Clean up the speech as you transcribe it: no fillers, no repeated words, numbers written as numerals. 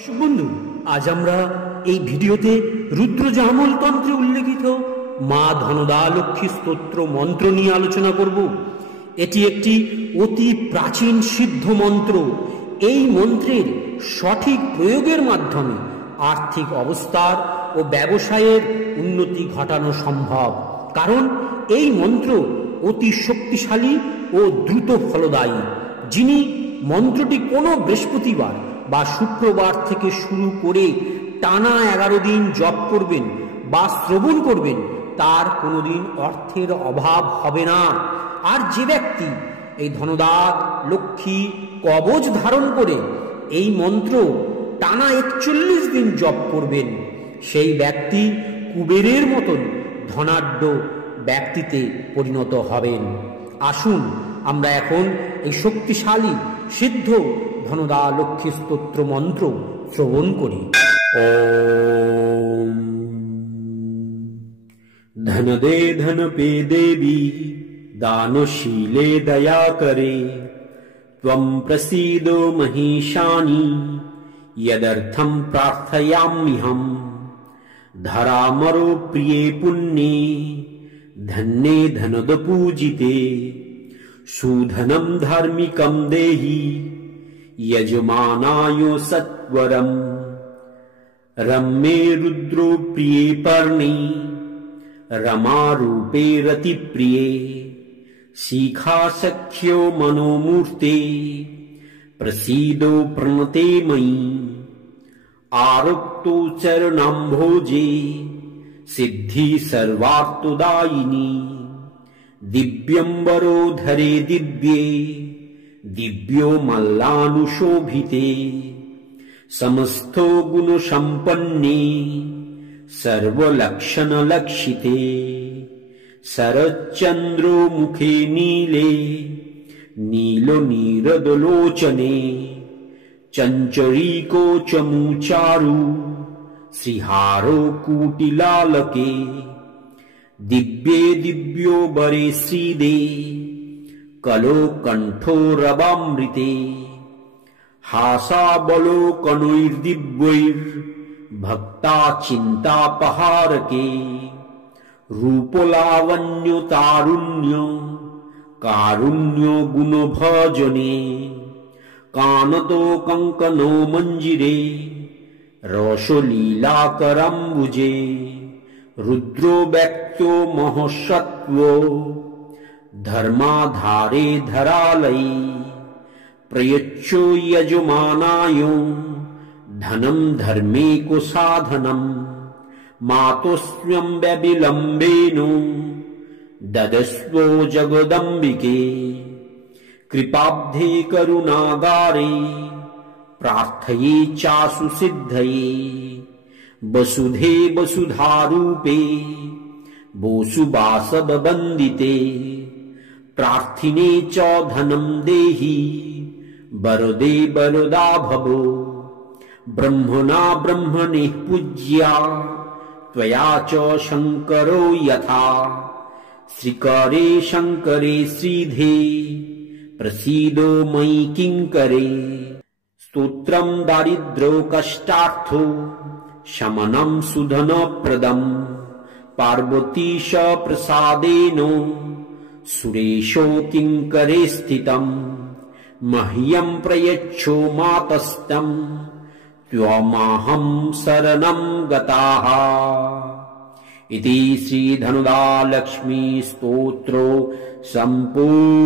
দর্শক বন্ধু, আজ আমরা এই ভিডিওতে রুদ্রজামল তন্ত্রে উল্লেখিত মা ধনদা লক্ষ্মী স্তোত্র মন্ত্র নিয়ে আলোচনা করব। এটি একটি অতি প্রাচীন সিদ্ধ মন্ত্র। এই মন্ত্রের সঠিক প্রয়োগের মাধ্যমে আর্থিক অবস্থার ও ব্যবসায়ের উন্নতি ঘটানো সম্ভব, কারণ এই মন্ত্র অতি শক্তিশালী ও দ্রুত ফলদায়ী। যিনি মন্ত্রটি কোনো বৃহস্পতিবার বা শুক্রবার থেকে শুরু করে টানা 11 দিন জপ করবেন বা শ্রবণ করবেন, তার কোনোদিন অর্থের অভাব হবে না। আর যে ব্যক্তি এই ধনদা লক্ষ্মী কবচ ধারণ করে এই মন্ত্র টানা 41 দিন জপ করবেন, সেই ব্যক্তি কুবেরের মতন ধনাঢ্য ব্যক্তিতে পরিণত হবেন। আসুন আমরা এখন এই শক্তিশালী সিদ্ধ ধনদা লক্ষ্মী স্তোত্র মন্ত্র শ্রবণ করি। ওম ধনদে ধনপে দেবী দানশীলে দয়া করে, ত্বং প্রসীদো মহিষানি यदर्थं प्रार्थयाम्यहम्। धरामरो प्रिये पुण्ये धन्ये धनद पूजिते, सुधनं धार्मिकं देहि यजमानाय सत्वरम्। रम्ये रुद्रो प्रिये पर्णे रमारूपे रतिप्रिये, शिखा सख्यो मनोमूर्ते प्रसीदो प्रणते मयि। आरुक्तो चरणाम्भोजे सिद्धि सर्वार्थदायिनी, दिव्यम्बरो धरे दिव्ये दिव्यो मल्लानुशोभिते, समस्तो गुणसम्पन्ने सर्वलक्षणलक्षिते, शरच्चन्द्रो मुखे नीले नीलो नीरदलोचने, चञ्चरीको चमूचारु श्रीहारो कुटिलालके, दिव्ये दिव्यो बरे श्रीदे कलो कण्ठो रवामृते, हासावलोकनैर्दिव्यैर्भक्ता चिन्तापहारके, रूपलावण्यो तारुण्यो कारुण्यो गुणभजने, कानतो कंकनो मंजिरे रसलीलाकरम्बुजे, रुद्रो व्यक्तो महसत्वो धर्माधारे धरालये, प्रयच्छो यजमानाय धनं धर्मेको साधनं, मातोऽस्म्यं व्यविलम्बेन ददस्वो जगदम्बिके, कृपाब्धे करुणागारे प्रार्थये चासु सिद्धये, वसुधे वसुधारूपे वसुवासववन्दिते, प्रार्थिने च धनं देहि वरदे वरदा भवो, ब्रह्मणा ब्रह्मणे पूज्या त्वया च शङ्करो यथा, श्रीकरे शङ्करे श्रीधे प्रसीदो मयि किङ्करे, स्तोत्रं दारिद्र्यो कष्टार्थो शमनं सुधनप्रदम्, पार्वतीश प्रसादेन सुरेशो किङ्करे स्थितम्, मह्यं प्रयच्छो मातस्तं त्वमहं शरणं गताः। इति श्री धनदा लक्ष्मी स्तोत्रो सम्पूर्णम्।